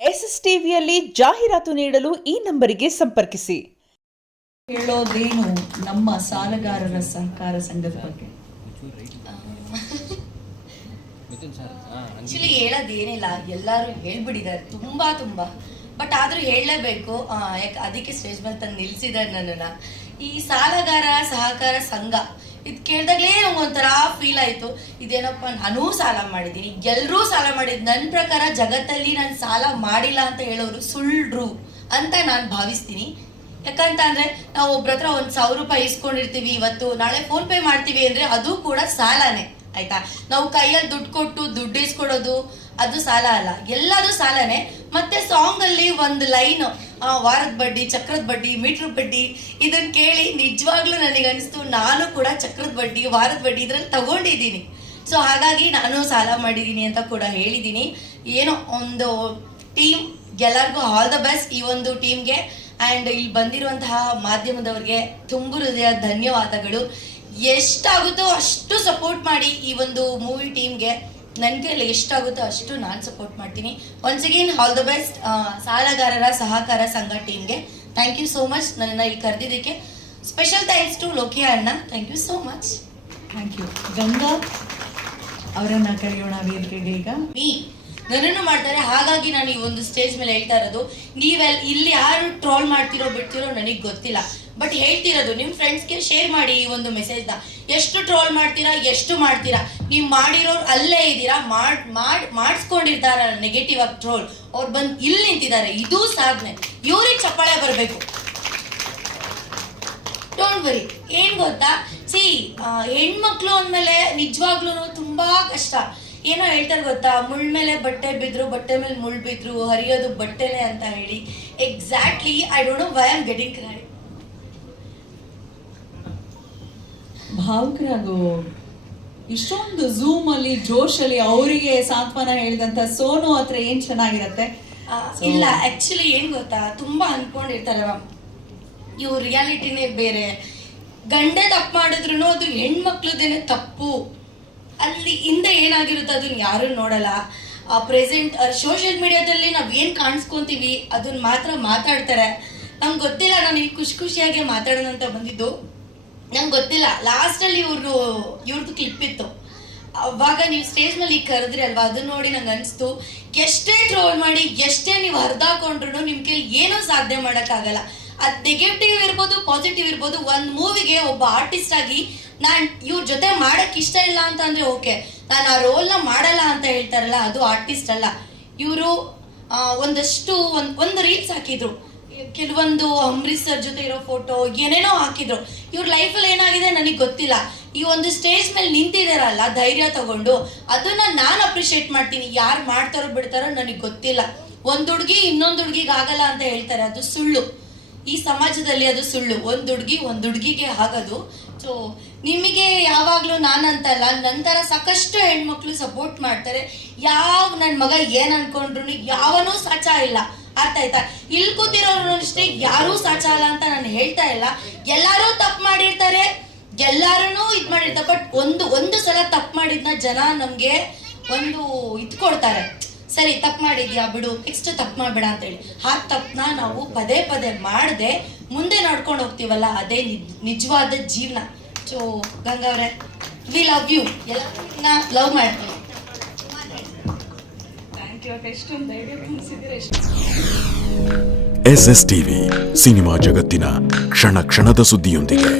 SSTVಯಲ್ಲಿ ಜಾಹೀರಾತು ನೀಡಲು ಈ ನಂಬರಿಗೆ ಸಂಪರ್ಕಿಸಿ. ಹೇಳೋದೇನು ನಮ್ಮ ಸಾಲಗಾರರ ಸಹಕಾರ ಸಂಘದ ಬಗ್ಗೆ? ಆಕ್ಚುಲಿ ಹೇಳೋದೇನಿಲ್ಲ, ಎಲ್ಲರೂ ಹೇಳ್ಬಿಟ್ಟಿದ್ದಾರೆ ತುಂಬಾ ಬಟ್ ಆದ್ರೂ ಹೇಳಲೇಬೇಕು. ಅದಕ್ಕೆ ಸ್ಟೇಜ್ ಮೇಲೆ ತಂದು ನಿಲ್ಸಿದ್ದಾರೆ ನನ್ನನ್ನ. ಈ ಸಾಲಗಾರ ಸಹಕಾರ ಸಂಘ ಇದು ಕೇಳಿದಾಗಲೇ ನಂಗೊಂಥರ ಫೀಲ್ ಆಯ್ತು. ಇದೇನಪ್ಪ, ನಾನೂ ಸಾಲ ಮಾಡಿದ್ದೀನಿ, ಎಲ್ಲರೂ ಸಾಲ ಮಾಡಿದ್. ನನ್ನ ಪ್ರಕಾರ ಜಗತ್ತಲ್ಲಿ ನಾನು ಸಾಲ ಮಾಡಿಲ್ಲ ಅಂತ ಹೇಳೋರು ಸುಳ್ಳು ಅಂತ ನಾನು ಭಾವಿಸ್ತೀನಿ. ಯಾಕಂತ ಅಂದ್ರೆ ನಾವು ಒಬ್ರ ಹತ್ರ 1,000 ರೂಪಾಯಿ ಇಸ್ಕೊಂಡಿರ್ತೀವಿ, ಇವತ್ತು ನಾಳೆ ಫೋನ್ ಪೇ ಮಾಡ್ತೀವಿ ಅಂದ್ರೆ ಅದು ಕೂಡ ಸಾಲನೇ, ಆಯ್ತಾ? ನಾವು ಕೈಯಲ್ಲಿ ದುಡ್ಡು ಕೊಟ್ಟು ದುಡ್ಡು ಇಸ್ಕೊಡೋದು ಅದು ಸಾಲ ಅಲ್ಲ, ಎಲ್ಲದು ಸಾಲನೇ. ಮತ್ತೆ ಸಾಂಗ್ ಅಲ್ಲಿ ಒಂದು ಲೈನ್, ವಾರದ ಬಡ್ಡಿ, ಚಕ್ರದ ಬಡ್ಡಿ, ಮೀಟರ್ ಬಡ್ಡಿ, ಇದನ್ನ ಕೇಳಿ ನಿಜವಾಗ್ಲೂ ನನಗೆ ಅನಿಸ್ತು, ನಾನು ಕೂಡ ಚಕ್ರದ ಬಡ್ಡಿ, ವಾರದ ಬಡ್ಡಿ ಇದ್ರಲ್ಲಿ ತಗೊಂಡಿದ್ದೀನಿ. ಸೊ ಹಾಗಾಗಿ ನಾನು ಸಾಲ ಮಾಡಿದ್ದೀನಿ ಅಂತ ಕೂಡ ಹೇಳಿದ್ದೀನಿ. ಏನೋ ಒಂದು ಟೀಮ್, ಎಲ್ಲರಿಗೂ ಆಲ್ ದ ಬೆಸ್ಟ್ ಈ ಒಂದು ಟೀಮ್ಗೆ. ಆ್ಯಂಡ್ ಇಲ್ಲಿ ಬಂದಿರುವಂತಹ ಮಾಧ್ಯಮದವ್ರಿಗೆ ತುಂಬ ಹೃದಯ ಧನ್ಯವಾದಗಳು. ಎಷ್ಟಾಗುತ್ತೋ ಅಷ್ಟು ಸಪೋರ್ಟ್ ಮಾಡಿ ಈ ಒಂದು ಮೂವಿ ಟೀಮ್ಗೆ. ನನಗೆ ಎಷ್ಟಾಗುತ್ತೋ ಅಷ್ಟು ನಾನು ಸಪೋರ್ಟ್ ಮಾಡ್ತೀನಿ. Once again all the best ಸಾಲಗಾರರ ಸಹಕಾರ ಸಂಘ ಟೀಮ್ಗೆ. ಥ್ಯಾಂಕ್ ಯು ಸೋ ಮಚ್ ನನ್ನನ್ನು ಇಲ್ಲಿ ಕರೆದಿದ್ದಕ್ಕೆ. ಸ್ಪೆಷಲ್ ಥ್ಯಾಂಕ್ಸ್ ಟು ಲೋಕಿ ಅಣ್ಣ, thank you so much. Thank you. Ganga ಅವರನ್ನ ಕರೆಯೋಣ ವೇದಿಕೆಗೆ. ಈಗ ನನ್ನನ್ನು ಮಾಡ್ತಾರೆ, ಹಾಗಾಗಿ ನಾನು ಈ ಒಂದು ಸ್ಟೇಜ್ ಮೇಲೆ ಹೇಳ್ತಾ ಇರೋದು. ಇಲ್ಲಿ ಯಾರು ಟ್ರೋಲ್ ಮಾಡ್ತಿರೋ ಬಿಡ್ತಿರೋ ನನಗೆ ಗೊತ್ತಿಲ್ಲ, ಬಟ್ ಹೇಳ್ತಿರೋದು ನಿಮ್ಮ ಫ್ರೆಂಡ್ಸ್ಗೆ ಶೇರ್ ಮಾಡಿ ಈ ಒಂದು ಮೆಸೇಜ್ನ. ಎಷ್ಟು ಟ್ರೋಲ್ ಮಾಡ್ತೀರಾ, ಎಷ್ಟು ಮಾಡ್ತೀರಾ, ನೀವು ಮಾಡಿರೋರು ಅಲ್ಲೇ ಇದ್ದೀರಾ, ಮಾಡಿಸ್ಕೊಂಡಿರ್ತಾರ ನೆಗೆಟಿವ್ ಆಗಿ ಟ್ರೋಲ್, ಅವ್ರು ಬಂದು ಇಲ್ಲಿ ನಿಂತಿದ್ದಾರೆ, ಇದು ಸಾಧನೆ. ಇವ್ರಿಗೆ ಚಪ್ಪಾಳೆ ಬರಬೇಕು. Don't worry. ಏನ್ ಗೊತ್ತಾ, ಹೆಣ್ಮಕ್ಳು ಅಂದ್ಮೇಲೆ ನಿಜವಾಗ್ಲೂ ತುಂಬಾ ಕಷ್ಟ. ಏನೋ ಹೇಳ್ತಾರೆ ಗೊತ್ತಾ, ಮುಳ್ಳ ಮೇಲೆ ಬಟ್ಟೆ ಬಿದ್ರು, ಬಟ್ಟೆ ಮೇಲೆ ಮುಳ್ಳು ಬಿದ್ರು, ಹರಿಯೋದು ಬಟ್ಟೆನೆ ಅಂತ ಹೇಳಿ. Exactly, I don't know why I am getting cry. ಭಾವುಕರಾಗು ಇಷ್ಟೊಂದು ಝೂಮ್ ಅಲ್ಲಿ ಜೋಶಲ್ಲಿ ಅವರಿಗೆ ಸಾಂತ್ವನ ಹೇಳಿದಂತ ಸೋನು ಹತ್ರ ಏನ್ ಚೆನ್ನಾಗಿರತ್ತೆ? ಇಲ್ಲ, ಆಕ್ಚುಲಿ ಏನ್ ಗೊತ್ತಾ, ತುಂಬಾ ಅನ್ಕೊಂಡಿರ್ತಾರವ ಇವ್ರ ರಿಯಾಲಿಟಿನೇ ಬೇರೆ. ಗಂಡೆ ತಪ್ಪು ಮಾಡಿದ್ರು ಅದು ಹೆಣ್ಮಕ್ಳದೇನೆ ತಪ್ಪು. ಅಲ್ಲಿ ಹಿಂದೆ ಏನಾಗಿರುತ್ತೆ ಅದನ್ನ ಯಾರು ನೋಡಲ್ಲ. ಪ್ರೆಸೆಂಟ್ ಸೋಷಿಯಲ್ ಮೀಡಿಯಾದಲ್ಲಿ ನಾವ್ ಏನ್ ಕಾಣಿಸ್ಕೊಂತೀವಿ ಅದನ್ನ ಮಾತ್ರ ಮಾತಾಡ್ತಾರೆ. ನಮ್ಗೆ ಗೊತ್ತಿಲ್ಲ, ನಾನು ಈ ಖುಷಿಯಾಗಿ ಮಾತಾಡೋಣ ಅಂತ ಬಂದಿದ್ದು. ನಂಗೆ ಗೊತ್ತಿಲ್ಲ, ಲಾಸ್ಟ್ ಅಲ್ಲಿ ಇವ್ರದ್ದು ಕ್ಲಿಪ್ ಇತ್ತು, ಅವಾಗ ನೀವು ಸ್ಟೇಜ್ ಮೇಲೆ ಈಗ ಕರೆದ್ರಿ ಅಲ್ವಾ, ಅದನ್ನ ನೋಡಿ ನಂಗೆ ಅನಿಸ್ತು, ಎಷ್ಟೇ ಟ್ರೋಲ್ ಮಾಡಿ, ಎಷ್ಟೇ ನೀವು ಹರಿದಾಕೊಂಡ್ರು ನಿಮ್ ಕೈಲಿ ಏನೂ ಸಾಧನೆ ಮಾಡೋಕ್ಕಾಗಲ್ಲ. ಅದು ನೆಗೆಟಿವ್ ಇರ್ಬೋದು, ಪಾಸಿಟಿವ್ ಇರ್ಬೋದು. ಒಂದು ಮೂವಿಗೆ ಒಬ್ಬ ಆರ್ಟಿಸ್ಟ್ ಆಗಿ ನಾನು ಇವ್ರ ಜೊತೆ ಮಾಡಕ್ ಇಷ್ಟ ಇಲ್ಲ ಅಂತ ಅಂದ್ರೆ ಓಕೆ, ನಾನು ಆ ರೋಲ್ನ ಮಾಡಲ್ಲ ಅಂತ ಹೇಳ್ತಾರಲ್ಲ, ಅದು ಆರ್ಟಿಸ್ಟ್ ಅಲ್ಲ. ಇವರು ಒಂದಷ್ಟು ಒಂದು ರೀಲ್ಸ್ ಹಾಕಿದ್ರು, ಕೆಲವೊಂದು ಅಂಬರೀಶ್ ಸರ್ ಜೊತೆ ಇರೋ ಫೋಟೋ ಏನೇನೋ ಹಾಕಿದ್ರು. ಇವ್ರ ಲೈಫಲ್ಲಿ ಏನಾಗಿದೆ ನನಗೆ ಗೊತ್ತಿಲ್ಲ. ಈ ಒಂದು ಸ್ಟೇಜ್ ಮೇಲೆ ನಿಂತಿದಾರಲ್ಲ ಧೈರ್ಯ ತಗೊಂಡು, ಅದನ್ನ ನಾನು ಅಪ್ರಿಶಿಯೇಟ್ ಮಾಡ್ತೀನಿ. ಯಾರು ಮಾಡ್ತಾರೋ ಬಿಡ್ತಾರೋ ನನಗೆ ಗೊತ್ತಿಲ್ಲ. ಒಂದ್ ಹುಡುಗಿ ಇನ್ನೊಂದು ಹುಡುಗಿಗೆ ಆಗಲ್ಲ ಅಂತ ಹೇಳ್ತಾರೆ, ಅದು ಸುಳ್ಳು. ಈ ಸಮಾಜದಲ್ಲಿ ಅದು ಸುಳ್ಳು. ಒಂದ್ ಹುಡುಗಿಗೆ ಆಗೋದು. ಸೊ ನಿಮಗೆ ಯಾವಾಗ್ಲೂ ನಾನಂತಲ್ಲ, ನಂತರ ಸಾಕಷ್ಟು ಹೆಣ್ಮಕ್ಳು ಸಪೋರ್ಟ್ ಮಾಡ್ತಾರೆ. ನನ್ನ ಮಗ ಏನ್ ಅನ್ಕೊಂಡ್ರು ಯಾವನೂ ಸಾಚ ಇಲ್ಲ, ಅರ್ಥ ಆಯ್ತಾ? ಇಲ್ಲಿ ಕೂತಿರೋರು ಅಷ್ಟೇ, ಯಾರೂ ಸಾಚ ಅಲ್ಲ ಅಂತ ನಾನು ಹೇಳ್ತಾ ಇಲ್ಲ. ಎಲ್ಲಾರು ತಪ್ಪು ಮಾಡಿರ್ತಾರೆ, ಎಲ್ಲಾರು ಇದ್ ಮಾಡಿರ್ತಾರೆ. ಬಟ್ ಒಂದು ಸಲ ತಪ್ಪು ಮಾಡಿದ್ನ ಜನ ನಮ್ಗೆ ಒಂದು ಕೊಡ್ತಾರೆ, ಸರಿ ತಪ್ಪು ಮಾಡಿದ್ಯಾ ಬಿಡು, ನೆಕ್ಸ್ಟ್ ತಪ್ಪು ಮಾಡ್ಬೇಡ ಅಂತ ಹೇಳಿ. ಆ ತಪ್ಪನ್ನ ನಾವು ಪದೇ ಮಾಡದೆ ಮುಂದೆ ನಡ್ಕೊಂಡು ಹೋಗ್ತೀವಲ್ಲ, ಅದೇ ನಿಜವಾದ ಜೀವನ. ಸೊ ಗಂಗವ್ರೆ, ವಿ ಲವ್ ಯು, ಎಲ್ಲ ಲವ್ ಮಾಡ್ತೀವಿ. SSTV ಸಿನಿಮಾ ಜಗತ್ತಿನ ಕ್ಷಣ ಕ್ಷಣದ ಸುದ್ದಿಯೊಂದಿಗೆ.